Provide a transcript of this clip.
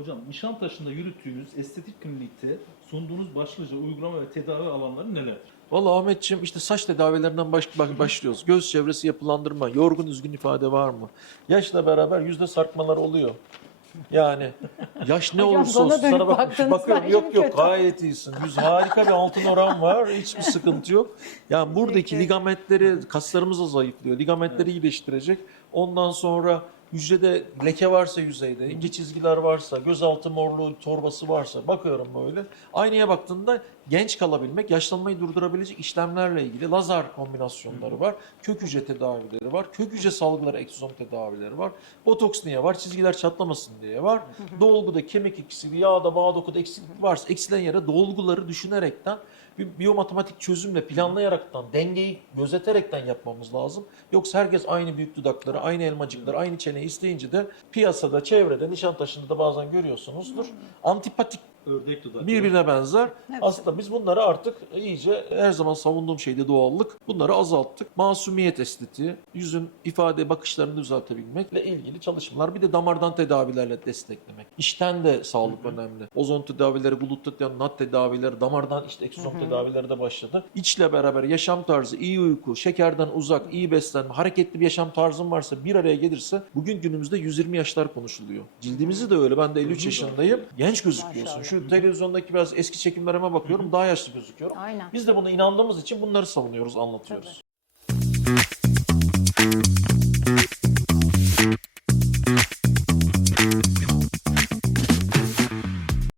Hocam Nişantaşı'nda yürüttüğünüz estetik klinikte sunduğunuz başlıca uygulama ve tedavi alanları neler? Valla Ahmetciğim işte saç tedavilerinden baş, bak- başlıyoruz. Göz çevresi yapılandırma, yorgun üzgün ifade var mı? Yaşla beraber yüzde sarkmalar oluyor. Yani yaş ne Hocam olursa bana olsun dönüp sana bak baktınız, bakıyorum ben yok şimdi yok kötü. gayet iyisin. Yüz harika bir altın oran var. Hiçbir sıkıntı yok. Yani buradaki ligamentleri kaslarımız da zayıflıyor. Ligamentleri iyileştirecek. Ondan sonra hücrede leke varsa yüzeyde, ince çizgiler varsa, gözaltı morluğu torbası varsa bakıyorum böyle. Aynaya baktığında genç kalabilmek, yaşlanmayı durdurabilecek işlemlerle ilgili lazer kombinasyonları var. Kök hücre tedavileri var. Kök hücre salgıları egzozom tedavileri var. Botoks niye var? Çizgiler çatlamasın diye var. Dolguda kemik eksikliği, yağda bağ dokuda eksiklik varsa eksilen yere dolguları düşünerekten bir biyomatematik çözümle planlayaraktan, dengeyi gözeterekten yapmamız lazım. Yoksa herkes aynı büyük dudakları, aynı elmacıkları, aynı çeneyi isteyince de piyasada, çevrede, Nişantaşı'nda da bazen görüyorsunuzdur. Antipatik Ördek dudak. birbirine benzer. Evet. Aslında biz bunları artık iyice her zaman savunduğum şeyde doğallık. Bunları azalttık. Masumiyet estetiği, yüzün ifade bakışlarını düzeltebilmekle ilgili çalışmalar. Bir de damardan tedavilerle desteklemek. İşten de sağlık önemli. Ozon tedavileri, glutatyon, nat tedavileri, damardan işte egzozom tedavileri de başladı. İçle beraber yaşam tarzı, iyi uyku, şekerden uzak, iyi beslenme, hareketli bir yaşam tarzın varsa bir araya gelirse bugün günümüzde 120 yaşlar konuşuluyor. Cildimizi de öyle. Ben de 53 yaşındayım. Genç gözüküyorsun. Şu televizyondaki biraz eski çekimlerime bakıyorum daha yaşlı gözüküyorum. Aynen. Biz de buna inandığımız için bunları savunuyoruz, anlatıyoruz.